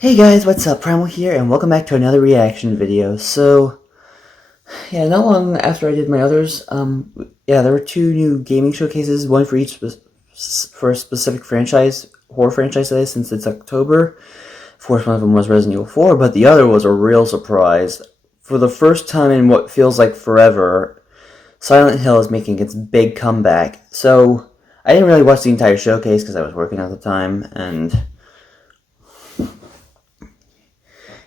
Hey guys, what's up? Primal here, and welcome back to another reaction video. So, yeah, not long after I did my others, there were two new gaming showcases, one for each for a specific franchise, horror franchise that is, since it's October. Of course, one of them was Resident Evil 4, but the other was a real surprise. For the first time in what feels like forever, Silent Hill is making its big comeback. So, I didn't really watch the entire showcase because I was working at the time, and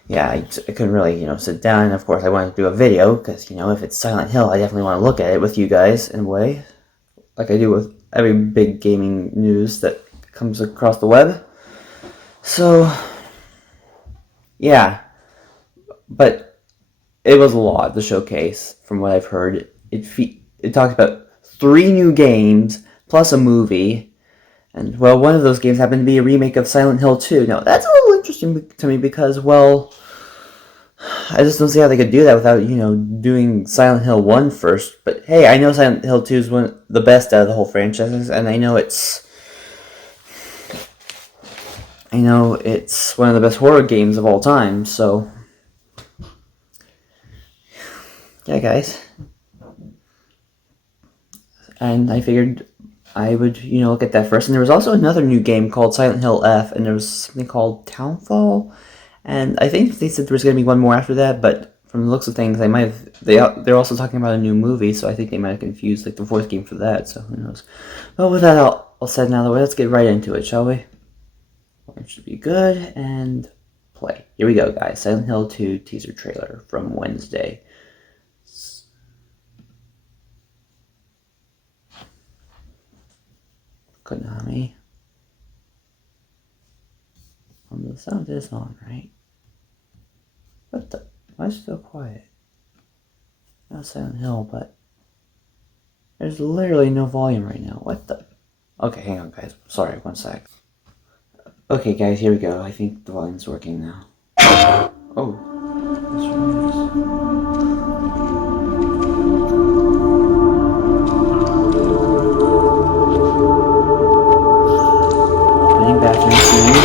yeah, I couldn't really, sit down. And of course, I wanted to do a video because, if it's Silent Hill, I definitely want to look at it with you guys in a way, like I do with every big gaming news that comes across the web. So, yeah, but it was a lot, the showcase, from what I've heard. It talks about 3 new games plus a movie. And, well, one of those games happened to be a remake of Silent Hill 2. Now, that's a little interesting to me because, well, I just don't see how they could do that without, doing Silent Hill 1 first. But, hey, I know Silent Hill 2 is one of the best out of the whole franchise, and I know it's one of the best horror games of all time, so yeah, guys. And I figured I would, look at that first. And there was also another new game called Silent Hill F, and there was something called Townfall. And I think they said there was going to be one more after that, but from the looks of things, they're also talking about a new movie, so I think they might have confused the 4th game for that, so who knows. Well, with that all said and out of the way, let's get right into it, shall we? It should be good, and play. Here we go, guys. Silent Hill 2 teaser trailer from Wednesday. Konami. The sound is on, right? What the? Why is it so quiet? Not Silent Hill, but there's literally no volume right now. What the? Okay, hang on, guys. Sorry, one sec. Okay, guys, here we go. I think the volume's working now. Oh. That's right. Back in the scene.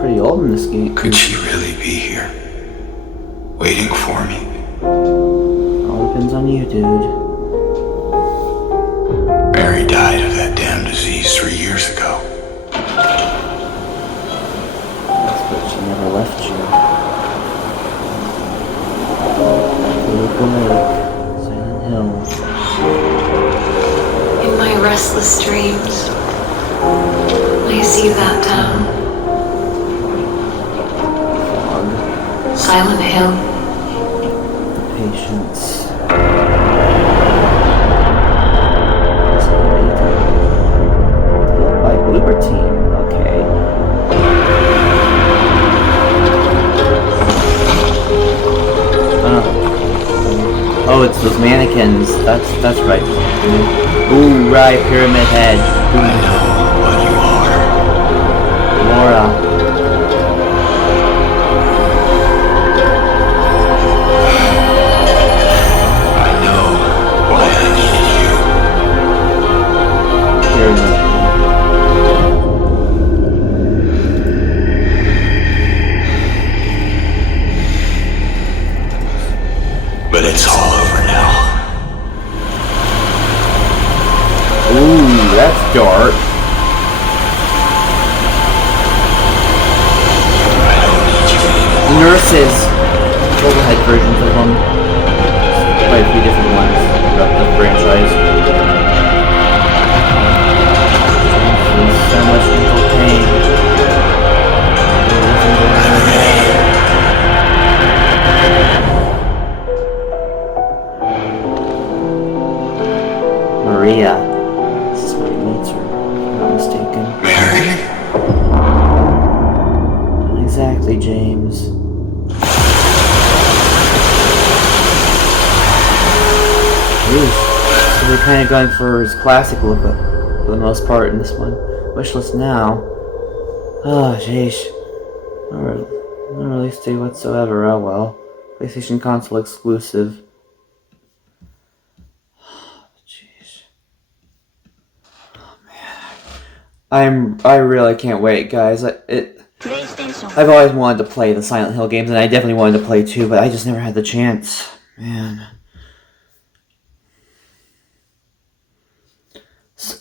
Pretty old in this game. Could she really be here? Waiting for me? All depends on you, dude. Mary died of that damn disease 3 years ago. Yes, but she never left you. Silent Hills. In my restless dreams, I see that town. Silent Hill. Patience. By Blooper Team. Okay. Oh, it's those mannequins. That's right. Ooh, right. Pyramid Head. Ooh. I know what you are. Laura. But it's all over now. Ooh, that's dark. I don't need you anymore. Nurses. Overhead versions of them. Quite a few different ones throughout the franchise. So much mental pain. Maria. This is what he meets her, if I'm not mistaken. Mary? Not exactly, James. Jeez. So they're kind of going for his classic look for the most part in this one. Wishlist now. Oh, jeez. No release date whatsoever. Oh well. PlayStation console exclusive. Jeez. I really can't wait, guys. I've always wanted to play the Silent Hill games, and I definitely wanted to play 2, but I just never had the chance. Man.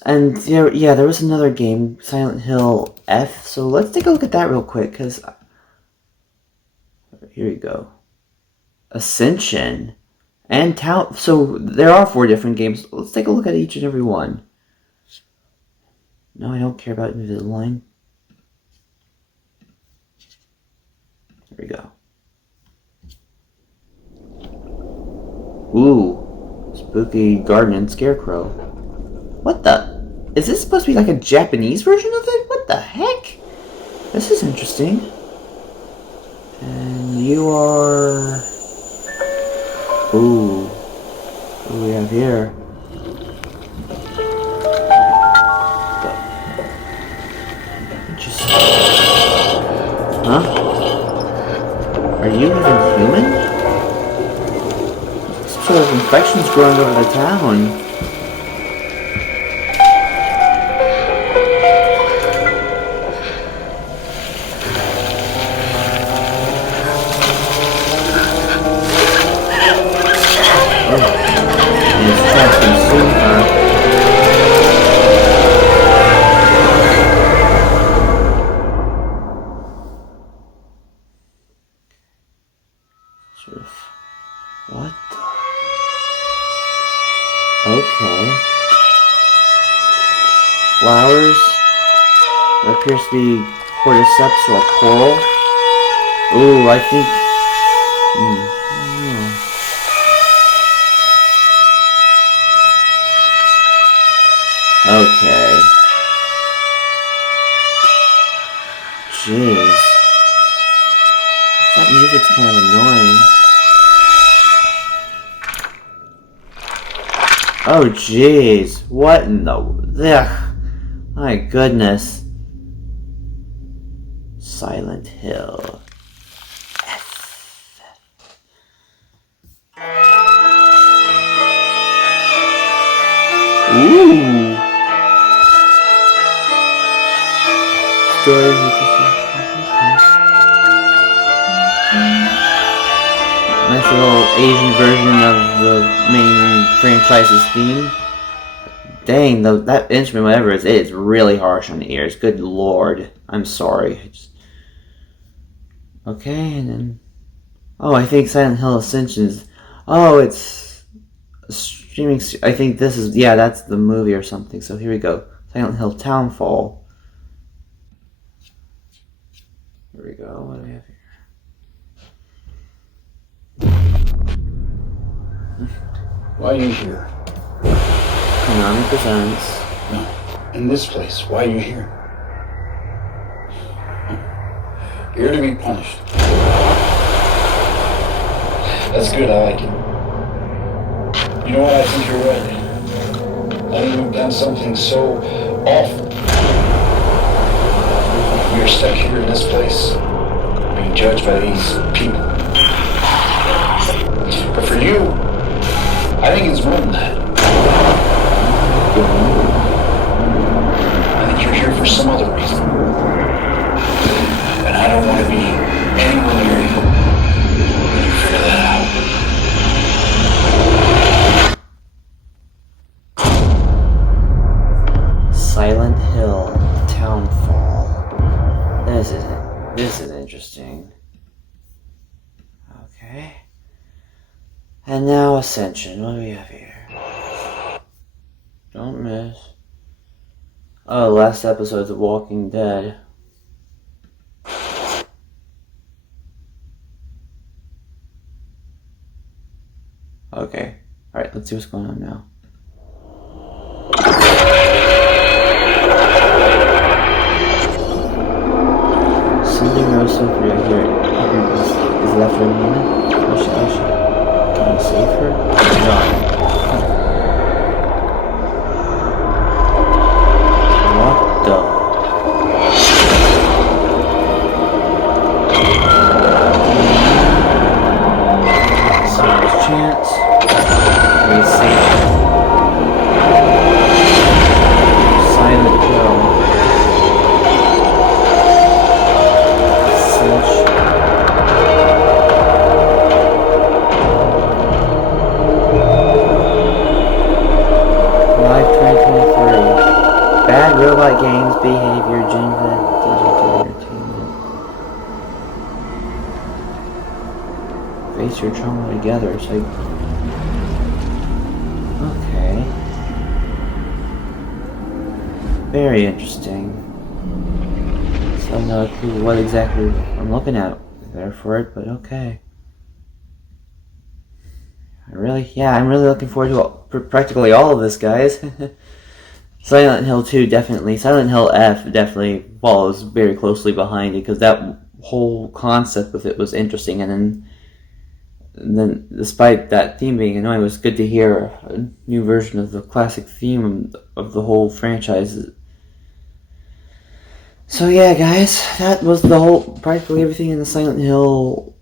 And there was another game, Silent Hill F, so let's take a look at that real quick, because... Here we go. Ascension. And Town... So, there are 4 different games. Let's take a look at each and every one. No, I don't care about Invisalign. Here we go. Ooh. Spooky Garden and Scarecrow. What the? Is this supposed to be like a Japanese version of it? What the heck? This is interesting. And you are... Ooh. What do we have here? Interesting. Huh? Are you even human? Some sort of infection's growing over the town. What the? Okay. Flowers. That appears to be cordyceps or coral. Ooh, I think... Okay. Jeez. That music's kind of annoying. Oh, jeez. What in the... Ugh. My goodness. Silent Hill. Ooh. Story. Nice little Asian version of the main franchise's theme. Dang, that instrument, whatever it is really harsh on the ears. Good lord. I'm sorry. Okay, and then... Oh, I think Silent Hill Ascension is... Oh, it's... streaming... I think this is... Yeah, that's the movie or something. So here we go. Silent Hill Townfall. Here we go. What do we have here? Why are you here? Konami presents. No, in this place. Why are you here? You're to be punished. That's good, I like it. You know what, I think you're right. I think we've done something so awful. We're stuck here in this place, being judged by these people. But for you, I think it's more than that. I think you're here for some other reason. And I don't want to be anywhere near you when you figure that out. Silent Hill Townfall. This is interesting. Okay. And now Ascension. What do we have here? Don't miss. Oh, last episode's of Walking Dead. Okay. Alright, let's see what's going on now. Cindy Rose Sophia here. Is left for a minute? Oh shit. Can I save her? No. We see Silent Hill. Cinch. Live 2023. Bad robot games behavior, Geneva, digital entertainment. Face your trauma together. It's like, okay, very interesting. So I have no clue what exactly I'm looking at there for it, but okay. I'm really looking forward to practically all of this, guys. Silent Hill 2 definitely, Silent Hill F definitely follows very closely behind it, because that whole concept with it was interesting, and then despite that theme being annoying, it was good to hear a new version of the classic theme of the whole franchise. So yeah, guys, that was practically everything in the Silent Hill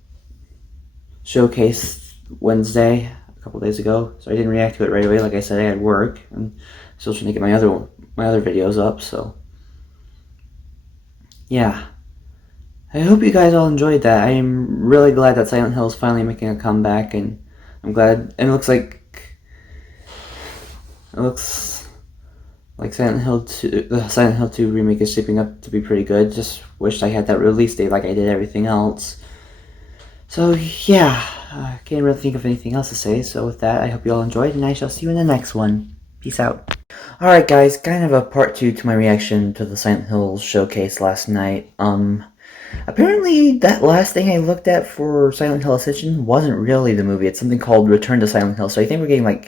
showcase Wednesday, a couple days ago. So I didn't react to it right away. Like I said, I had work, and still trying to get my other videos up. So yeah, I hope you guys all enjoyed that. I am really glad that Silent Hill is finally making a comeback, and I'm glad. And it looks like Silent Hill 2, the Silent Hill 2 remake is shaping up to be pretty good. Just wished I had that release date like I did everything else. So yeah, I can't really think of anything else to say. So with that, I hope you all enjoyed, and I shall see you in the next one. Peace out. Alright guys, kind of a part 2 to my reaction to the Silent Hill showcase last night. Apparently that last thing I looked at for Silent Hill Ascension wasn't really the movie. It's something called Return to Silent Hill. So I think we're getting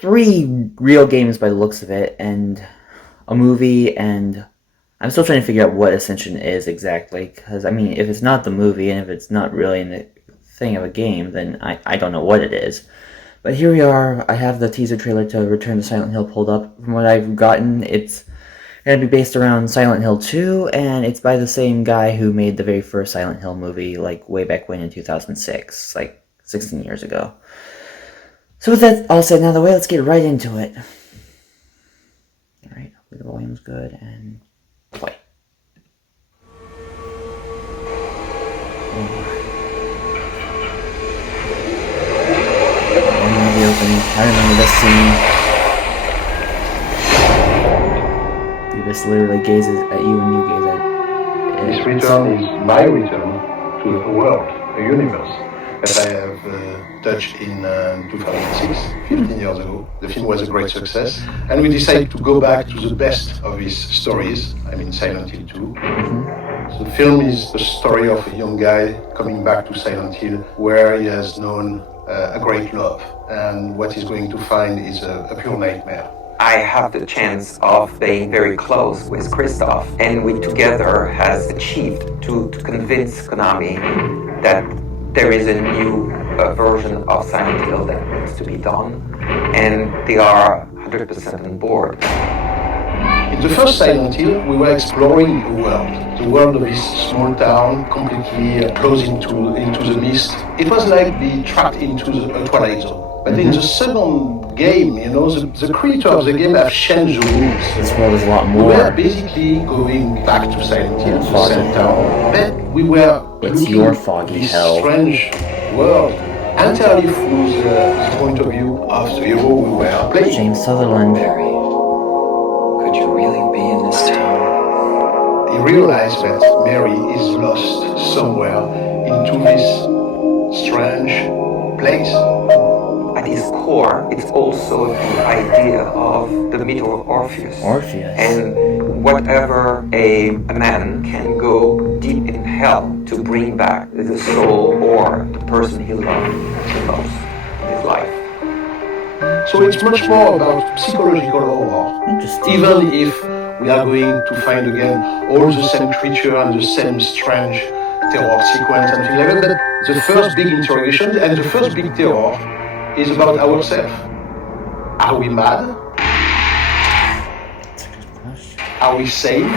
3 real games by the looks of it, and a movie, and I'm still trying to figure out what Ascension is exactly, because, I mean, if it's not the movie, and if it's not really in the thing of a game, then I don't know what it is. But here we are. I have the teaser trailer to Return to Silent Hill pulled up. From what I've gotten, it's going to be based around Silent Hill 2, and it's by the same guy who made the very first Silent Hill movie, way back when in 2006, 16 years ago. So with that all said and out of the way, let's get right into it. Alright, hopefully the volume's good, and play. The opening. I remember this scene. Beavis literally gazes at you and you gaze at it. This return is my return to a world, a universe that I have touched in 2006, 15 years ago. The film was a great success, and we decided to go back to the best of his stories, I mean Silent Hill 2. So the film is the story of a young guy coming back to Silent Hill, where he has known a great love, and what he's going to find is a pure nightmare. I have the chance of being very close with Christoph, and we together has achieved to convince Konami that there is a new version of Silent Hill that needs to be done, and they are 100% on board. In the first Silent Hill, we were exploring the world of this small town, completely closed into the mist. It was like being trapped into a Twilight Zone. But in the second game, the creators of the game have changed the rules. This world is a lot more. We were basically going back to Silent Hill, to the same town, but we were It's your foggy this hell. strange world entirely through the point of view of the hero we were playing. James Sutherland. Barry, could you really be in this town? He realized that Mary is lost somewhere into this strange place. At its core, it's also the idea of the myth of Orpheus. And whatever a man can go deep in hell to bring back the soul or the person he loves in his life. So it's much more about psychological horror. Interesting. Even if we are going to find again all the same creature and the same strange terror sequence and things like that, but the first big interrogation and the first big terror is about ourselves. Are we mad? That's a good question. Are we sane?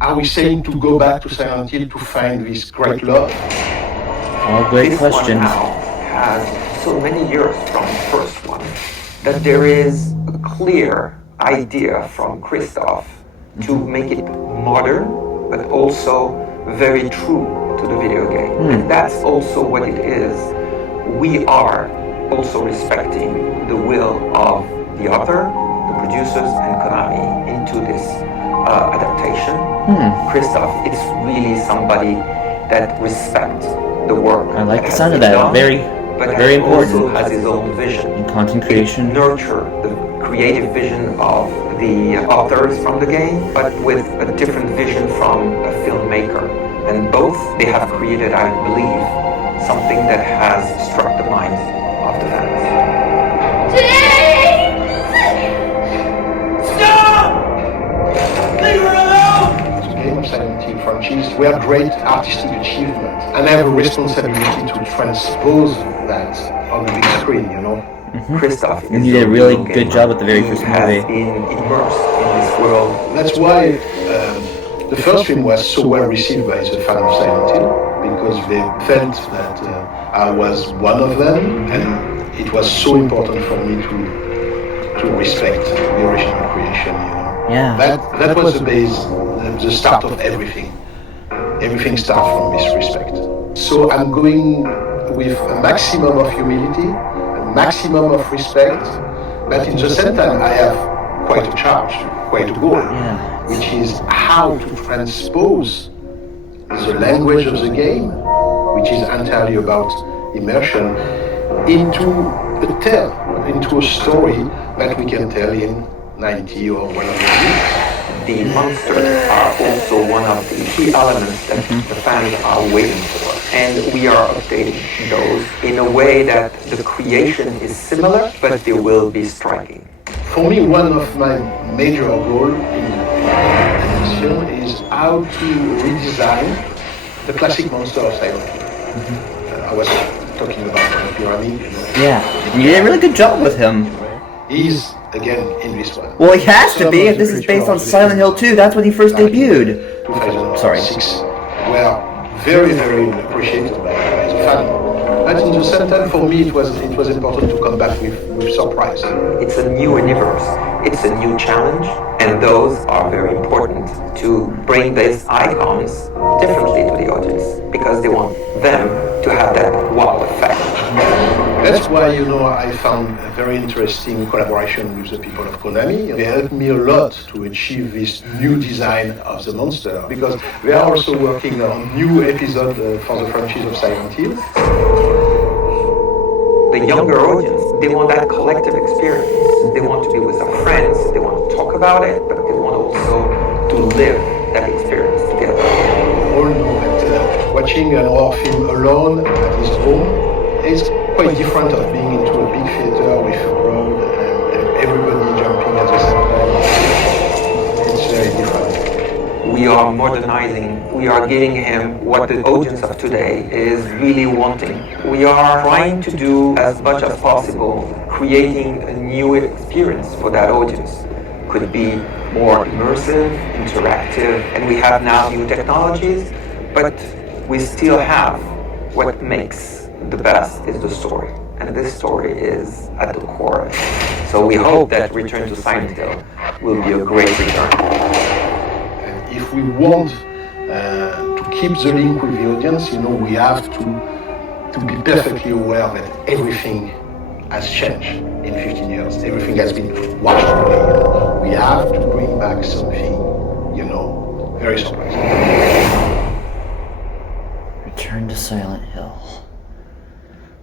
Are we sane to go back to Silent Hill to find this great love? All great this questions. one now has so many years from the first one that there is a clear idea from Christoph to make it modern, but also very true to the video game. And that's also what it is. We are also respecting the will of the author, the producers, and Konami into this adaptation. Christoph is really somebody that respects the work. I like that the has sound of been that. done, Very, but very also important. has his own vision. In content creation. It nurture the creative vision of the authors from the game, but with a different vision from a filmmaker. And both they have created, I believe, something that has struck the minds of the fans. The game of Silent Hill franchise were great artistic achievements, and I have a responsibility to transpose that on the big screen, you know. Christoph And is you did a a really real good gamer. job with the very He first has movie. been immersed in this world. That's why the first film was so well received by the fans of Silent Hill, because they felt that I was one of them, and it was so important for me to respect the original creation, you know. Yeah. That was the base, the start of everything. Everything starts from this respect. So I'm going with a maximum of humility, a maximum of respect, but in the same time I have quite a charge, quite a goal, which is how to transpose the language of the game, which is entirely about immersion, into a tale, into a story that we can tell in 90 or 100 minutes. The monsters are also one of the key elements that the fans are waiting for. And we are updating those in a way that the creation is similar, but they will be striking. For me, one of my major goals in this film is how to redesign the classic monster of Silent Hill. I was talking about the pyramid. You know. Yeah. You did a really good job with him. He's again in this one. Well, he has to be if this is based on Silent Hill 2. That's when he first debuted. 2006 were very, very appreciated by the fan. But in the same time, for me, it was important to come back with surprise. It's a new universe, it's a new challenge, and those are very important to bring these icons differently to the audience, because they want them to have that wow effect. That's why, you know, I found a very interesting collaboration with the people of Konami. They helped me a lot to achieve this new design of the monster, because they are also working on new episode for the franchise of Silent Hill. The younger audience, they want that collective experience. They want to be with their friends, they want to talk about it, but they want also to live that experience together. We all know that watching an horror film alone at his home is quite different of being into a big theater with a crowd and everybody jumping at the same time. It's very different. We are modernizing, we are giving him what the audience of today is really wanting. We are trying to do as much as possible, creating a new experience for that audience. Could be more immersive, interactive, and we have now new technologies, but we still have what makes the best is the story. And this story is at the core. So we hope that Return to Silent Hill will be a great return. If we want to keep the link with the audience, you know, we have to be perfectly aware that everything has changed in 15 years. Everything has been washed away. You know. We have to bring back something, you know, very surprising. Return to Silent Hill.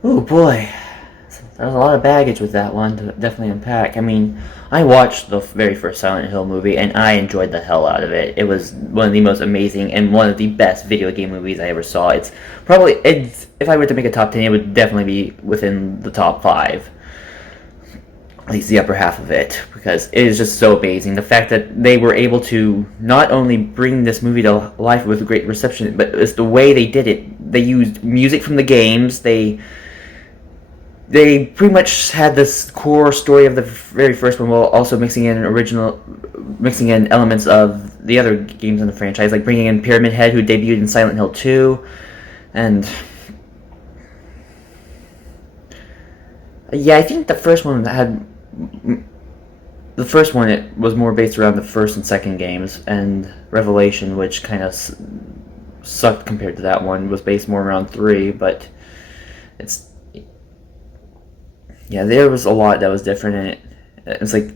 Oh boy. There's a lot of baggage with that one to definitely unpack. I mean, I watched the very first Silent Hill movie and I enjoyed the hell out of it. It was one of the most amazing and one of the best video game movies I ever saw. It's if I were to make a top 10, it would definitely be within the top 5. At least the upper half of it, because it is just so amazing. The fact that they were able to not only bring this movie to life with great reception, but it's the way they did it. They used music from the games. They pretty much had this core story of the very first one while also mixing in elements of the other games in the franchise, like bringing in Pyramid Head, who debuted in Silent Hill 2, and Yeah, I think the first one had. The first one, it was more based around the first and second games, and Revelation, which kind of sucked compared to that one, was based more around 3, but it's. Yeah, there was a lot that was different in it. It's like.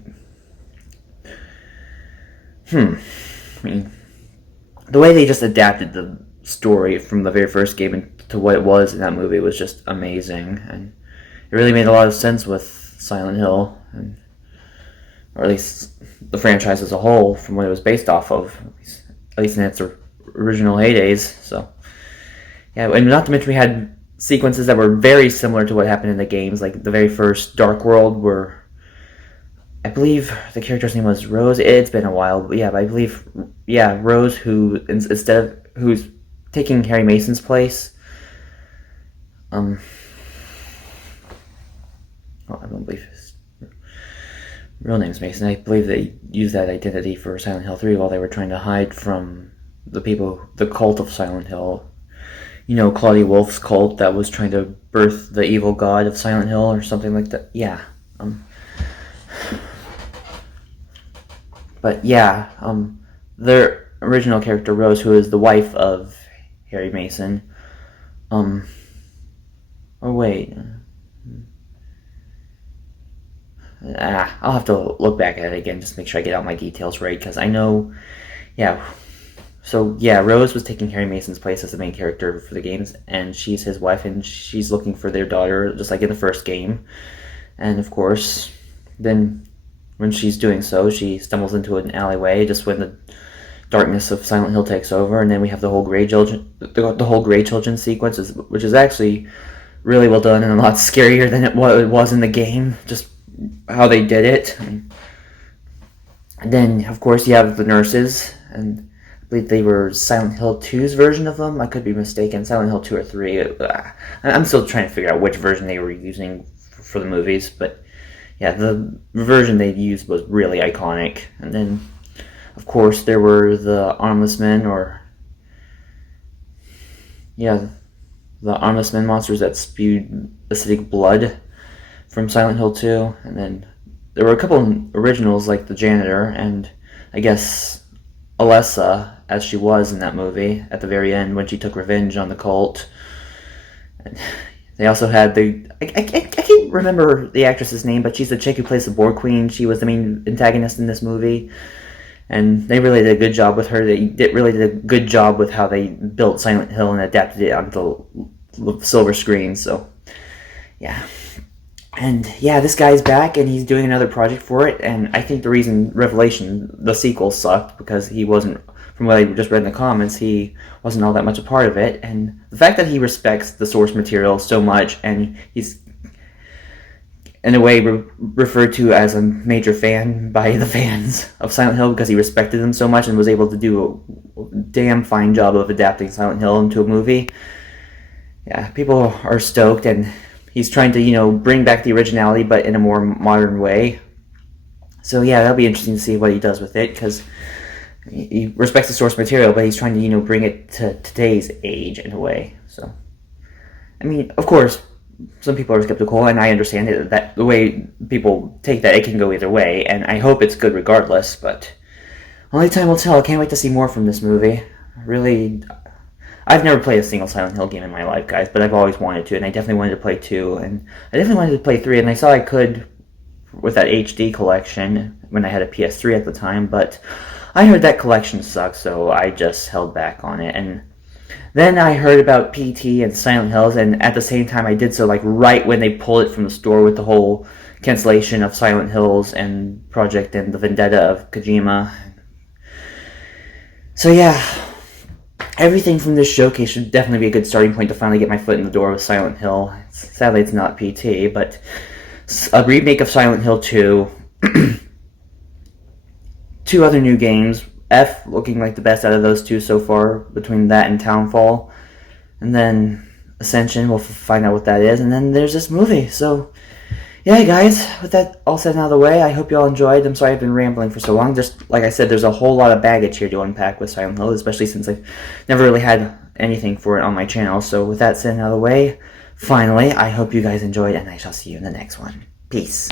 I mean, the way they just adapted the story from the very first game to what it was in that movie was just amazing, and it really made a lot of sense with Silent Hill, or at least the franchise as a whole, from what it was based off of, at least in its original heydays. So, yeah, and not to mention we had sequences that were very similar to what happened in the games, like the very first Dark World, where I believe the character's name was Rose. It's been a while, but I believe, Rose, who instead of who's taking Harry Mason's place. I don't believe his real name's Mason. I believe they used that identity for Silent Hill 3 while they were trying to hide from the cult of Silent Hill. You know, Claudia Wolf's cult that was trying to birth the evil god of Silent Hill or something like that. Yeah. But yeah, their original character, Rose, who is the wife of Harry Mason. Oh wait. I'll have to look back at it again just to make sure I get all my details right, because I know, So Rose was taking Harry Mason's place as the main character for the games, and she's his wife, and she's looking for their daughter, just like in the first game. And of course, then when she's doing so, she stumbles into an alleyway just when the darkness of Silent Hill takes over, and then we have the whole Grey Children sequence, which is actually really well done and a lot scarier than what it was in the game. Just how they did it. And then, of course, you have the nurses, and I believe they were Silent Hill 2's version of them. I could be mistaken. Silent Hill 2 or 3. I'm still trying to figure out which version they were using for the movies, but the version they used was really iconic. And then, of course, there were the Armless Men, the Armless Men monsters that spewed acidic blood from Silent Hill 2. And then there were a couple of originals, like the janitor, and I guess Alessa, as she was in that movie, at the very end when she took revenge on the cult. And they also had I can't remember the actress's name, but she's the chick who plays the Boar Queen. She was the main antagonist in this movie, and they really did a good job with her. They really did a good job with how they built Silent Hill and adapted it onto the silver screen. So, and this guy's back, and he's doing another project for it. And I think the reason Revelation, the sequel, sucked because he wasn't, from what I just read in the comments, he wasn't all that much a part of it. And the fact that he respects the source material so much, and he's in a way referred to as a major fan by the fans of Silent Hill because he respected them so much and was able to do a damn fine job of adapting Silent Hill into a movie. People are stoked, and he's trying to, bring back the originality, but in a more modern way. So that'll be interesting to see what he does with it, because he respects the source material, but he's trying to, bring it to today's age in a way. So, I mean, of course, some people are skeptical, and I understand it, that the way people take that, it can go either way, and I hope it's good regardless, but only time will tell. I can't wait to see more from this movie. Really, I've never played a single Silent Hill game in my life, guys, but I've always wanted to, and I definitely wanted to play 2, and I definitely wanted to play 3, and I saw I could with that HD collection when I had a PS3 at the time, but I heard that collection sucked, so I just held back on it. And then I heard about PT and Silent Hills, and at the same time I did so, like, right when they pulled it from the store with the whole cancellation of Silent Hills and Project and the Vendetta of Kojima. So everything from this showcase should definitely be a good starting point to finally get my foot in the door with Silent Hill. Sadly, it's not PT, but a remake of Silent Hill 2, 2 other new games, F looking like the best out of those 2 so far, between that and Townfall, and then Ascension, we'll find out what that is, and then there's this movie. So guys, with that all said out of the way, I hope you all enjoyed. I'm sorry I've been rambling for so long. Just like I said, there's a whole lot of baggage here to unpack with Silent Hill, especially since I've never really had anything for it on my channel. So with that said out of the way, finally, I hope you guys enjoyed, and I shall see you in the next one. Peace.